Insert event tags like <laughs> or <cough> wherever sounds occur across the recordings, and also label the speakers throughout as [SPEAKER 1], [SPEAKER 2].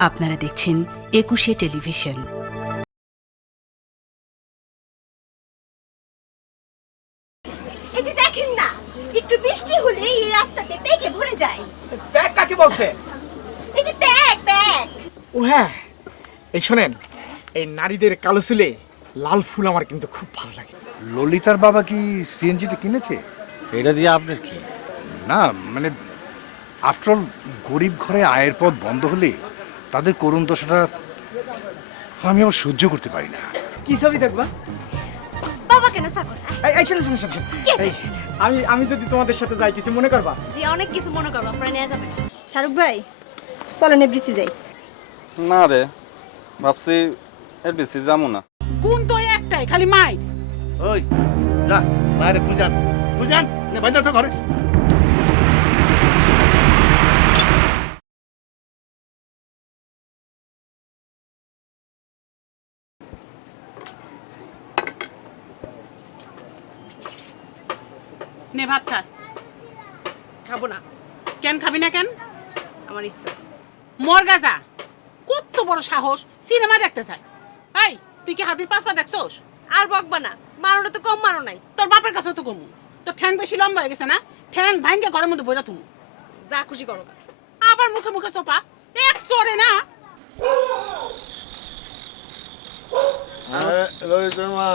[SPEAKER 1] আপনারা দেখছেন একুশে টেলিভিশন।
[SPEAKER 2] দেখেন না একটু বৃষ্টি হলে এই রাস্তাতে পেকে ভরে যায়।
[SPEAKER 3] ব্যাগ কাকে বলছে?
[SPEAKER 2] এই যে প্যাক প্যাক।
[SPEAKER 3] ও হ্যাঁ এই শোনেন এই নারীদের কালো চুলে লাল ফুল আমার কিন্তু খুব ভালো লাগে।
[SPEAKER 4] ললিতার বাবা কি সিএনজিটা কিনেছে?
[SPEAKER 5] এটা দিয়ে আপনার কি?
[SPEAKER 4] না মানে আফটার গরিব ঘরে আয়ের পথ বন্ধ হলে তাদের করুণ দশাটা আমি আবার সহ্য করতে পারি না।
[SPEAKER 3] কি ছবি দেখবা?
[SPEAKER 2] বাবা কেন সাকর
[SPEAKER 3] এই এই শোনো শোনো শোনো, শোনো।
[SPEAKER 2] কি আছে?
[SPEAKER 3] এই, আমি আমি যদি তোমাদের সাথে যাই কিছু মনে করবা?
[SPEAKER 2] জি অনেক কিছু মনে করো আপনারা নিয়ে যাবেন। শাহরুখ ভাই চলেন এফডিসি যাই।
[SPEAKER 5] না রে ভাবছি এর বেশি যাব না।
[SPEAKER 6] গুণ তো একটাই খালি মাইর।
[SPEAKER 7] ওই যা বাইরে খুঁজান খুঁজান নে বাইরে তো ঘরে।
[SPEAKER 6] নে ভাত খা
[SPEAKER 8] খাব না
[SPEAKER 6] কেন খাবি না কেন
[SPEAKER 8] আমার ইচ্ছা
[SPEAKER 6] মর গাজা কত বড় সাহস সিনেমা দেখতে চাই এই তুই কি হাতির পাঁচ পা দেখছোস
[SPEAKER 8] আর বকবা না মারোটা তো কম মারো নাই
[SPEAKER 6] তোর বাপের কাছে তো কম তোর ঠ্যাং বেশি লম্বা হয়ে গেছে না ঠ্যাং ভাঙ্গে ঘরের মধ্যে বইরা তুমি
[SPEAKER 8] যা খুশি করো
[SPEAKER 6] আবার মুখে মুখে সোপা এক চোরে না
[SPEAKER 7] ললিতার মা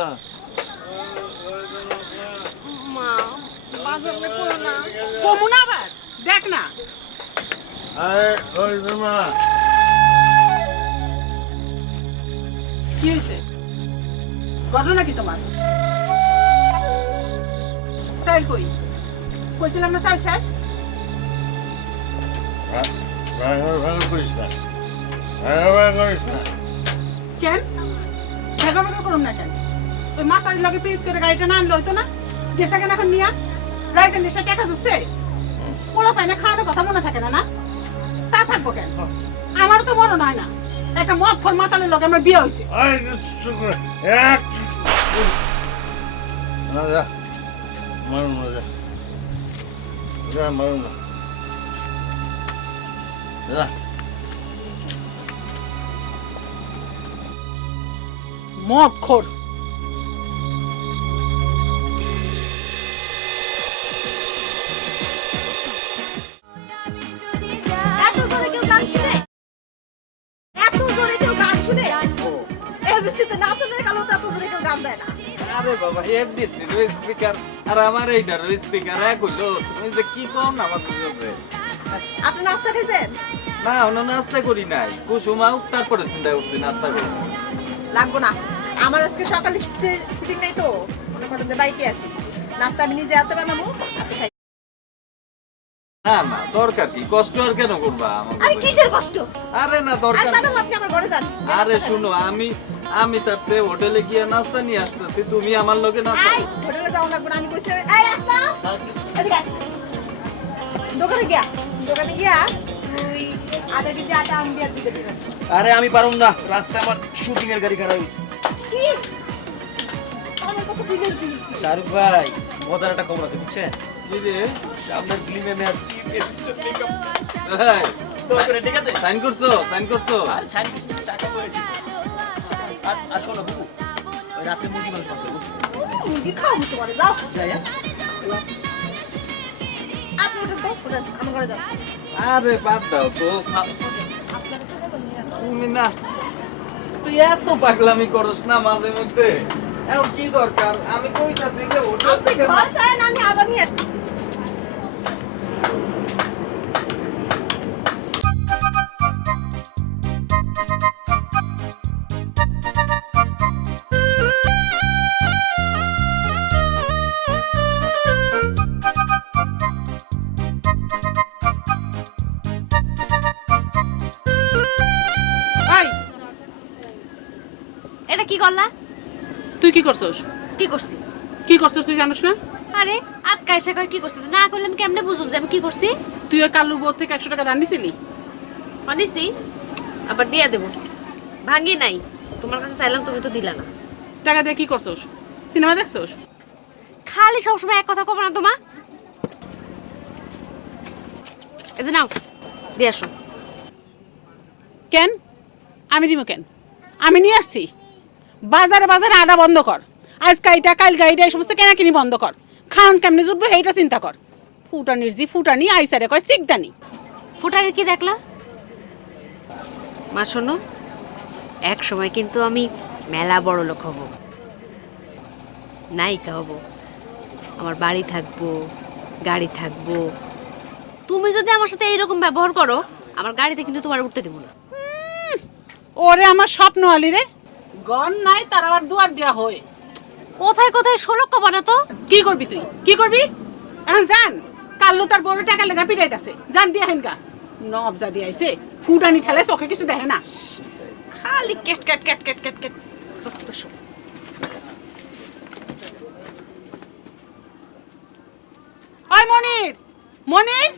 [SPEAKER 8] মা বাজারে করো না
[SPEAKER 6] দেখ না কি হয়েছে ঘটনা কি তোমার? চাইল কই কইছিলাম না চাইল শেষ কেন ভেগা ভেগা করুন না কেন ওই মাতারি লগে পিট করে গাড়িটা না আনলো হইতো না গেছে কেন এখন নিয়া রাইতে নেশা টাকা ঢুকছে পোলা পায় না খাওয়ানোর কথা মনে থাকে না না? তা থাকব কেন? আমার তো মনে হয় না। একটা মদ ফল মাতালের লগে আমার বিয়ে হয়েছে।
[SPEAKER 7] এক না মারুন না যা। যা মারুন না যা।
[SPEAKER 6] মদ খোর
[SPEAKER 2] নাচনের কালো তো এত জোরে কেউ গান দেয় না।
[SPEAKER 5] আরে বাবা স্পিকার আর আমার এইটার স্পিকার এক হইল। তুমি যে কি কও না আমার
[SPEAKER 2] আপনি নাস্তা খাইছেন?
[SPEAKER 5] না অন্য নাস্তা করি নাই। কুসুমাও তারপরে চিন্তা করছি নাস্তা করি।
[SPEAKER 2] লাগবো না। আমার আজকে সকালে শুটিং নাই তো। মনে করেন যে বাড়িতে আছি। নাস্তা আমি নিজে হাতে বানাবো
[SPEAKER 5] না না দরকার কি? কষ্ট আর কেন করবা
[SPEAKER 2] আরে কিসের কষ্ট?
[SPEAKER 5] আরে না
[SPEAKER 2] আর
[SPEAKER 5] দরকার
[SPEAKER 2] বানাবো আপনি আমার ঘরে যান।
[SPEAKER 5] আরে শুনো আমি আমি তার হোটেলে গিয়ে নাস্তা নিয়ে আসতেছি তুমি আমার লগে নাস্তা
[SPEAKER 2] এই হোটেলে যাওয়া না আমি কইছি এই রাস্তা! এদিকে দোকানে গিয়া দোকানে গিয়া তুই আধা কেজি আটা আনবি আর দিতে দিবেন
[SPEAKER 9] আরে আমি পারুম না রাস্তায় আমার শুটিং এর গাড়ি খারাপ হয়েছে।
[SPEAKER 2] কি? আমার কত বিলের জিনিস।
[SPEAKER 9] শাহরুখ ভাই মজার একটা খবর আছে বুঝছেন? আপনার ফিল্মে আমি অ্যাসিস্ট্যান্ট মেকআপ
[SPEAKER 5] এই,
[SPEAKER 9] তো করে ঠিক আছে?
[SPEAKER 5] সাইন করছ সাইন করছ।
[SPEAKER 9] আর কিছু টাকা পড়েছি আর আর শোনো বুবু ওই রাতে মুরগি মাংস বুঝছ?
[SPEAKER 2] মুরগি খাও মুতো করে যাও।
[SPEAKER 9] যাই হ্যাঁ?
[SPEAKER 2] আপনি ওটা তো আমার ঘরে যান
[SPEAKER 5] আরে বাদ দাও তো। তুমি না তুই এত পাগলামি করস না মাঝে মধ্যে। এখন কি দরকার? আমি কইতাছি যে হোটেল থেকে
[SPEAKER 2] আমি আবার নিয়ে আসছি।
[SPEAKER 8] এটা কি করলা?
[SPEAKER 6] তুই কি করছস?
[SPEAKER 8] কি করছি?
[SPEAKER 6] কি করছস তুই জানিস না?
[SPEAKER 8] আরে আটকা এসে কয় কি করছি? না করলে আমি কেমনে বুঝুম যে আমি কি করছি?
[SPEAKER 6] তুই ওই কাল্লুর বোধ থেকে একশো টাকা দান নিছিলি?
[SPEAKER 8] অনিসি আবার দিয়া দেবো। ভাঙি নাই। তোমার কাছে চাইলাম তুমি তো দিলা না।
[SPEAKER 6] টাকা দিয়ে কি করছস? সিনেমা দেখছস?
[SPEAKER 8] খালি সবসময় এক কথা কব না তোমা। এই যে নাও দিয়ে আসো।
[SPEAKER 6] কেন? আমি দিব কেন? আমি নিয়ে আসছি। বাজারে বাজারে আডা বন্ধ কর। আজ কাইটা কাল গাইটা এই সমস্ত কেনাকিনি বন্ধ কর। খান কেমনি জুটবে এইটা চিন্তা কর। ফুটানির জি ফুটানি আইসারে কয় সিকদানি
[SPEAKER 8] ফুটারে কি দেখলা? মা শোনো এক সময় কিন্তু আমি মেলা বড় লোক হব। নায়িকা হব। আমার বাড়ি থাকব গাড়ি থাকব। তুমি যদি আমার সাথে এইরকম ব্যবহার করো আমার গাড়িতে কিন্তু তোমার উঠতে দেবো না।
[SPEAKER 6] ওরে আমার স্বপ্ন আলি রে। গন নাই তার আবার দুয়ার দেওয়া হয়।
[SPEAKER 8] কোথায় কোথায়? ষোলক্ষ বানাতো
[SPEAKER 6] কি করবি তুই? কি করবি? এখন জান কাল্লু তার বড় টাকা লেগা পিটাইতাছে। জান দিয়া হেনকা নবজা দিয়াইছে ফুটানি ঠেলে চোখে কিছু দেখে না।
[SPEAKER 8] খালি কেট কেট কেট কেট কেট কেট। যত সব।
[SPEAKER 6] ওই মনির মনির?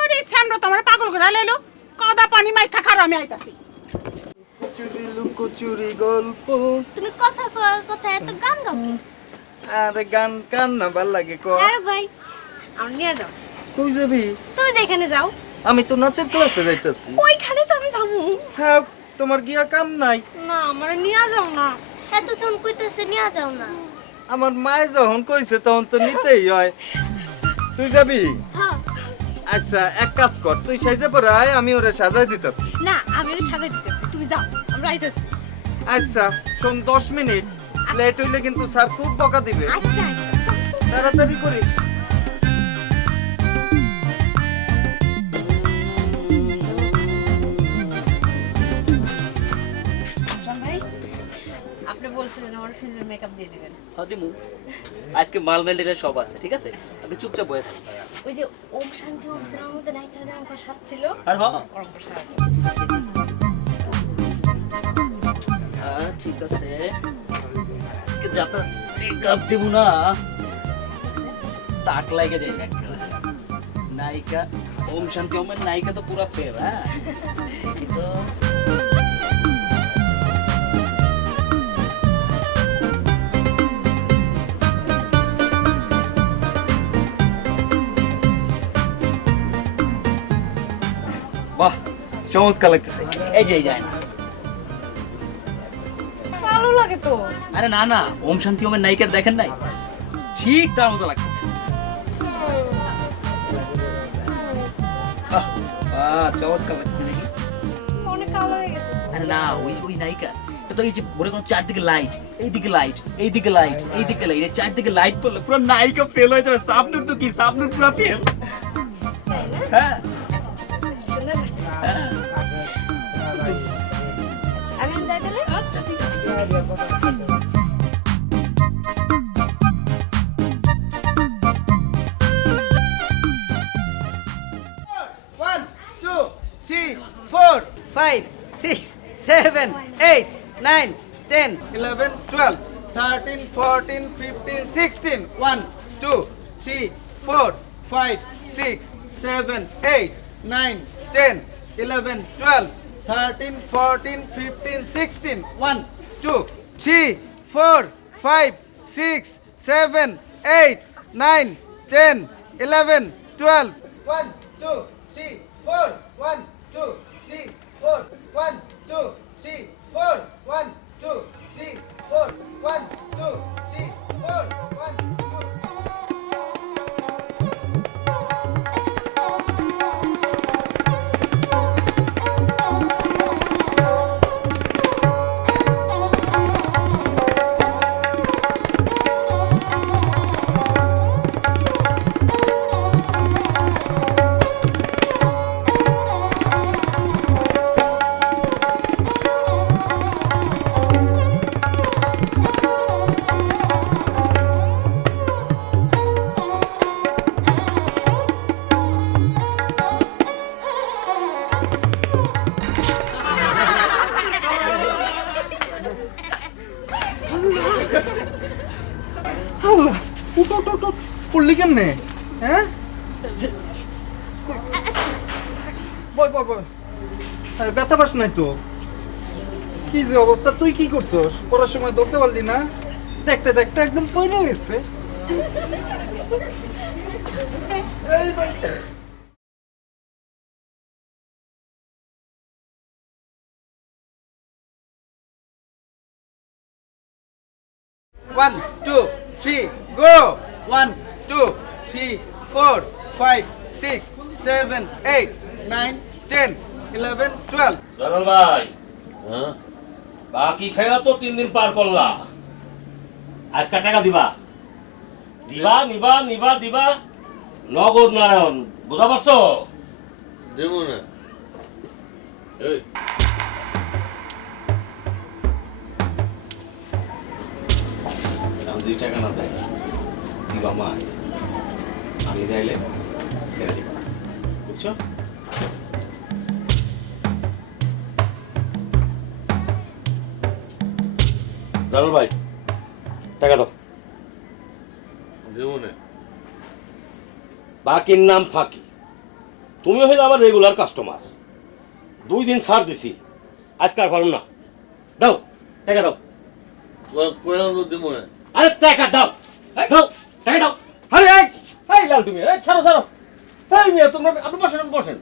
[SPEAKER 6] আরে স্যামরা তোমার পাগল করে লাইলো কাদা পানি মাই খাখার আমি আইতাছি।
[SPEAKER 5] চুরি লুকোচুরি গল্প।
[SPEAKER 10] তুমি কথা কয় কথা এত গান গাও কি?
[SPEAKER 5] আরে গান কান না ভালো লাগে ক
[SPEAKER 8] ছাড়ো ভাই আমার নিয়ে যাও।
[SPEAKER 5] কই যাবি?
[SPEAKER 8] তুমি যেখানে যাও।
[SPEAKER 5] আমি তো নাচের ক্লাসে যাইতাছি।
[SPEAKER 8] ওইখানে তো আমি যাব।
[SPEAKER 5] হ্যাঁ তোমার গিয়া কাম নাই।
[SPEAKER 8] না আমার নিয়ে যাও না।
[SPEAKER 10] এত জন কইতেছে নিয়ে যাও না।
[SPEAKER 5] আমার মায়ে যখন কইছে তখন তো নিতেই হয়। তুই যাবি?
[SPEAKER 10] হ্যাঁ
[SPEAKER 5] আচ্ছা এক কাজ কর তুই সাইজে পরে আয় আমি ওরে সাজাই দিতেছি।
[SPEAKER 8] না আমি ওর সাথে দিতেছি তুমি যাও আমরা আইতেছি।
[SPEAKER 5] আচ্ছা শোন দশ মিনিট। লেট হইলে কিন্তু স্যার খুব বকা দিবে।
[SPEAKER 10] আচ্ছা আচ্ছা।
[SPEAKER 5] তাড়াতাড়ি করিস
[SPEAKER 8] আপনি বলছিলেন আমার ফিল্মে মেকআপ দিয়ে দিবেন।
[SPEAKER 9] হদিমু আজকে মাল মেন্ডেলের সব আছে ঠিক আছে? আপনি চুপচাপ থাকুন
[SPEAKER 8] ওই যে ওম শান্তি ওম সিনেমার মধ্যে নায়িকারা যেমন করে ছিল।
[SPEAKER 9] আর হ্যাঁ। ঠিক আছে। মেকআপ দিব না। তাক লাগে যায় নায়িকা ওম শান্তি ওমের নায়িকা তো পুরা ফের হ্যাঁ? তো।
[SPEAKER 5] বাহ চমৎকার লাগতেছে।
[SPEAKER 9] এই যে যায় না
[SPEAKER 8] তো?
[SPEAKER 9] আরে না না ওম শান্তি ওমের নায়িকার দেখেন নাই? ঠিক তার মতো লাগতেছে।
[SPEAKER 5] আহ চমৎকার লাগছে দেখি
[SPEAKER 8] অনেক কালো হয়ে গেছে।
[SPEAKER 9] আরে না ওই ওই নায়িকা। তো এই যে মনে করো চারদিকে লাইট এইদিকে লাইট এইদিকে লাইট এইদিকে লাইট চারদিকে লাইট পড়লে পুরো নায়িকা ফেল হয়ে যাবে। সামনের তো কি? সামনের পুরো ফেল হ্যাঁ। হ্যাঁ।
[SPEAKER 8] আমি যাই তাহলে?
[SPEAKER 9] আচ্ছা ঠিক আছে।
[SPEAKER 3] Six, seven, eight, nine, ten, eleven, twelve, thirteen, fourteen, fifteen, sixteen. One, two, three, four, five, six, seven, eight, nine, ten, eleven, twelve, thirteen, fourteen, fifteen, sixteen. One, two, three, four, five, six, seven, eight, nine, ten, eleven, twelve. One, two, three, four. One, two, three, four. Two, three, four. One, two, three, four. One, two, three, four. One,
[SPEAKER 5] জন্য হ্যাঁ? বয় বয় আরে ব্যথা pass নাই তো। কি যে অবস্থা তুই কি করছস? পড়ার সময় দৌড়তে পারলি না? দেখতে দেখতে একদম পড়ে গেছে। এই ভাই।
[SPEAKER 3] One, two, three, go! One, two three four five six seven eight nine ten eleven twelve
[SPEAKER 7] Jalal ভাই হ্যাঁ? বাকি খেয়া তো তিন দিন পার করলা। আজকে টাকা দিবা? দিবা নিবা নিবা দিবা। নগদ নারায়ণ বুঝা পারছ? দেব না। এই।
[SPEAKER 9] দুই টাকা না দেয়। দিবা মা আমি চাইলে ছেড়ে দিব বুঝছ?
[SPEAKER 7] ভাই টাকা দাও। দেব বাকির নাম ফাঁকি। তুমি হইলে আমার রেগুলার কাস্টমার দুই দিন ছাড় দিছি। আজকে আর পারুম না। দাও টাকা দাও। আরে টাকা দাও এই, দাও টাকা দাও। আরে এই তুমি। এই ছাড়ো ছাড়ো। এই মিয়া তোমরা আপনি বসেন আপনি বসেন।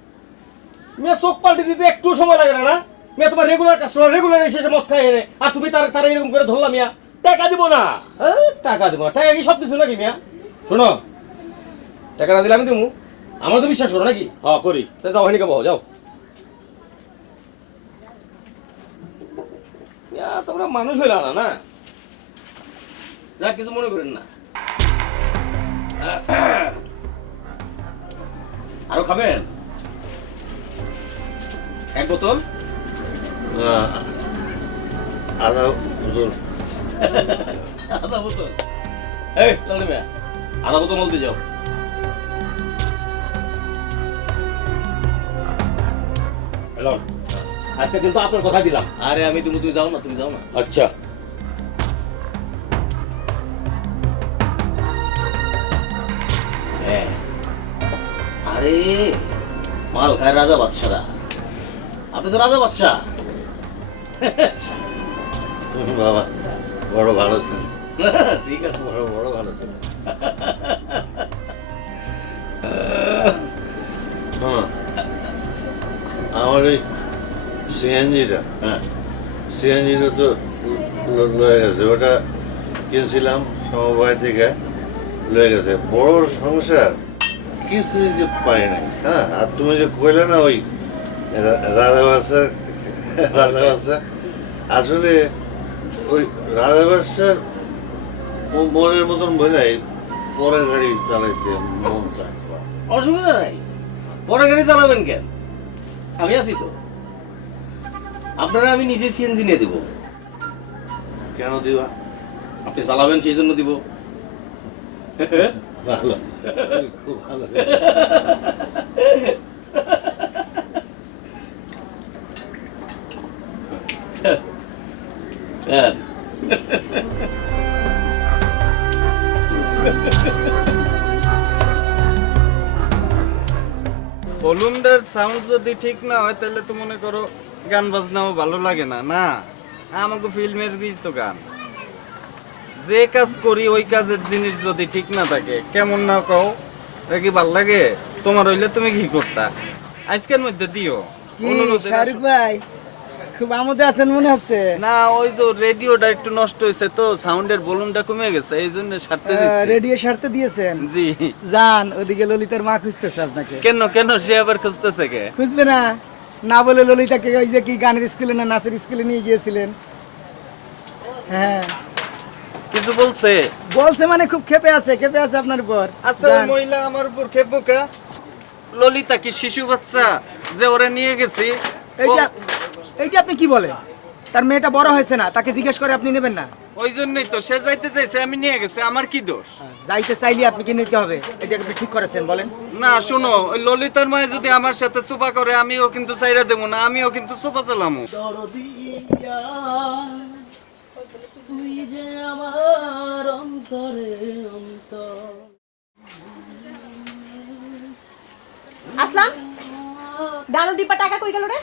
[SPEAKER 7] মিয়া চোখ পাল্টে দিতে একটু সময় লাগে না মিয়া তোমার রেগুলার কাস্টমার রেগুলার এসে মদ খাই এনে আর তুমি তার তারা এরকম করে ধরলাম মিয়া। টাকা দিব না। টাকা দিব না। টাকা কি সব কিছু নাকি মিয়া? শোনো টাকা না দিলে আমি দেবো আমার তো বিশ্বাস করো নাকি? হ্যাঁ করি। যাও হানি কাবো যাও। তোমরা মানুষ হইলা না না? যা কিছু মনে করেন না। আরও খাবেন? এক বোতল?
[SPEAKER 11] আধা বোতল।
[SPEAKER 7] আধা বোতল? এই চল মিয়া, আধা বোতল বলতে যাও। হ্যালো আজকে কিন্তু আপনার কথা দিলাম।
[SPEAKER 9] আরে আমি তুমি তুমি যাও না তুমি যাও না।
[SPEAKER 7] আচ্ছা।
[SPEAKER 9] আরে মাল খায় রাজা বাদশারা। আপনি তো রাজা বাদশাহ।
[SPEAKER 11] বাবা বড় ভালো ছিল। <laughs>
[SPEAKER 9] ঠিক আছে।
[SPEAKER 11] বড় বড় ভালো ছিল। হ্যাঁ আমার এই সিএনজিটা
[SPEAKER 9] হ্যাঁ।
[SPEAKER 11] সিএনজিটা তো লয়ে গেছে। ওটা কিনছিলাম সমবায় থেকে লয়ে গেছে। বড় সংসার। কিস্তি দিতে পারি নাই হ্যাঁ আর তুমি যে কইলে না ওই রা- রাধা বাচ্চা রাধা বাচ্চা আসলে ওই রাধা বাচ্চার মনের মতন বোঝাই পরের গাড়ি চালাইতে মন চায়।
[SPEAKER 9] অসুবিধা নাই। পরে গাড়ি চালাবেন কেন? আমি আছি তো। আপনারা আমি নিজে সিএনজি নিয়ে দেবো।
[SPEAKER 11] কেন দিবা?
[SPEAKER 9] আপনি চালাবেন সেই জন্য দিব। <laughs>
[SPEAKER 11] ভালো। খুব ভালো।
[SPEAKER 9] হ্যাঁ।
[SPEAKER 5] বলুনটার সাউন্ড যদি ঠিক না হয় তাহলে তো মনে করো গান বাজনাও ভালো লাগে না না? আমাকে ফিল্মের তো গান। যে কাজ করি ওই কাজের জিনিস যদি ঠিক না থাকে কেমন না কও? এটা কি ভালো লাগে? তোমার হইলে তুমি কি করতা? আজকের মধ্যে দিও।
[SPEAKER 3] শাহরুখ ভাই? খুব আমোদে আছেন মনে হচ্ছে?
[SPEAKER 5] না ওই যে রেডিওটা একটু নষ্ট হয়েছে তো সাউন্ডের ভলিউমটা কমে গেছে এই জন্য সারতে
[SPEAKER 3] রেডিও সারতে দিয়েছেন?
[SPEAKER 5] জি।
[SPEAKER 3] যান ওদিকে ললিতার মা খুঁজতেছে আপনাকে।
[SPEAKER 5] কেন কেন সে আবার খুঁজতেছে কে?
[SPEAKER 3] খুঁজবে না। না বলে ললিতাকে ওই যে কি গানের স্কুলে না নাচের স্কুলে নিয়ে গিয়েছিলেন? হ্যাঁ।
[SPEAKER 5] কিছু বলছে?
[SPEAKER 3] বলছে মানে খুব খেপে আছে খেপে আছে আপনার উপর।
[SPEAKER 5] আচ্ছা ওই মহিলা আমার উপর খেপো কা? ললিতা কি শিশু বাচ্চা যে ওরে নিয়ে গেছি?
[SPEAKER 3] এইটা এইটা আপনি কি বলেন? তার মেয়েটা বড় হয়েছে না তাকে জিজ্ঞেস করে আপনি নেবেন না।
[SPEAKER 5] ওই জন্যই তো সে যাইতে চাইছে আমি নিয়ে গেছি আমার কি দোষ?
[SPEAKER 3] যাইতে চাইলে আপনি কি নিতে হবে এটা আপনি ঠিক করেছেন বলেন।
[SPEAKER 5] না শোনো ওই ললিতার মায়ে যদি আমার সাথে চুপা করে আমিও কিন্তু চাইরা দেবো না আমিও কিন্তু চুপা চালামু।
[SPEAKER 9] তুই যে আমার অন্তরে অন্তর।
[SPEAKER 2] আসলাম। ডানু ডিপা টাকা কই গেল রে?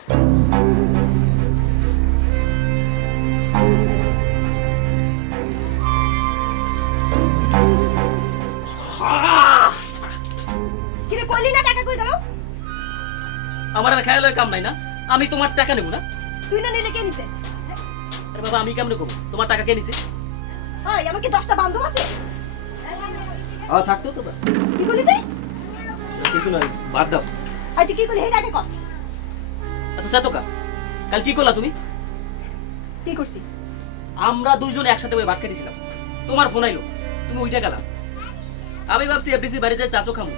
[SPEAKER 2] কিরে কইলি না টাকা কই গেল?
[SPEAKER 9] আমার আর খেয়ালের কাম নাই না। আমি তোমার টাকা নেব না।
[SPEAKER 2] তুই না নিলে কে নিছে?
[SPEAKER 9] আরে বাবা আমি কেমনে করব? তোমার টাকা কে নিছে?
[SPEAKER 2] ওই আমার কি দশটা বান্ধব আছে?
[SPEAKER 9] হ্যাঁ থাকতো তো
[SPEAKER 2] কি করলি তুই?
[SPEAKER 9] কিছু নয় বাদ দাও।
[SPEAKER 2] আই তুই কি করলি? হেটা আগে কর।
[SPEAKER 9] এত সেতকা কাল কি করলা তুমি?
[SPEAKER 2] কি করছি?
[SPEAKER 9] আমরা দুইজন একসাথে ওই ভাত খাইছিলাম তোমার ফোন আইলো তুমি ওইটা গেলা। আমি ভাবছি এফডিসি বাড়িতে চাচো খামু।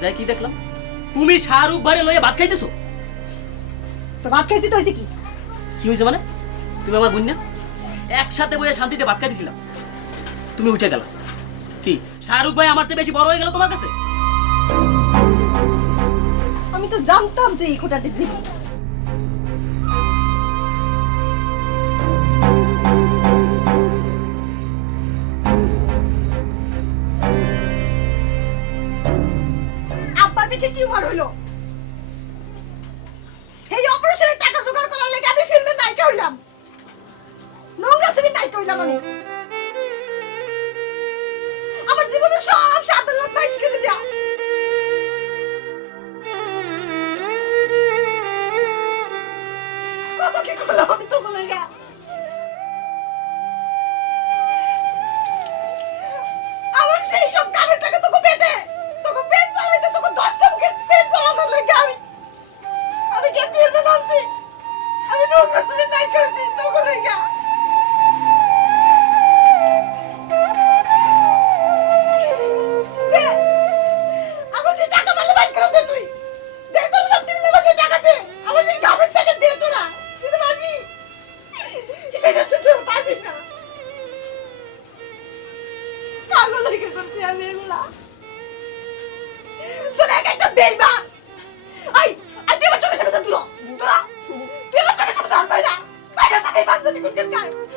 [SPEAKER 9] যাই কি দেখলাম? তুমি শাহরুখ বাড়ি লইয়া ভাত খাইতেছো?
[SPEAKER 2] তো ভাত খাইছি তো হয়েছে কি?
[SPEAKER 9] কি হয়েছে মানে? তুমি আমার বোন না? একসাথে বইয়ে শান্তিতে ভাত খাইছিলাম তুমি উঠে গেলা। কি? শাহরুখ ভাই আমার চেয়ে বেশি বড় হয়ে গেল তোমার কাছে?
[SPEAKER 2] আমি তো জানতাম তুই এই দিবি। আব্বার পেটে টিউমার হইল। এই অপারেশনের টাকা জোগাড় করার লেগে আমি ফিল্মের নায়িকা হইলাম। ছবির নায়িকা আমি। আমার জীবনের সব আমার চোখের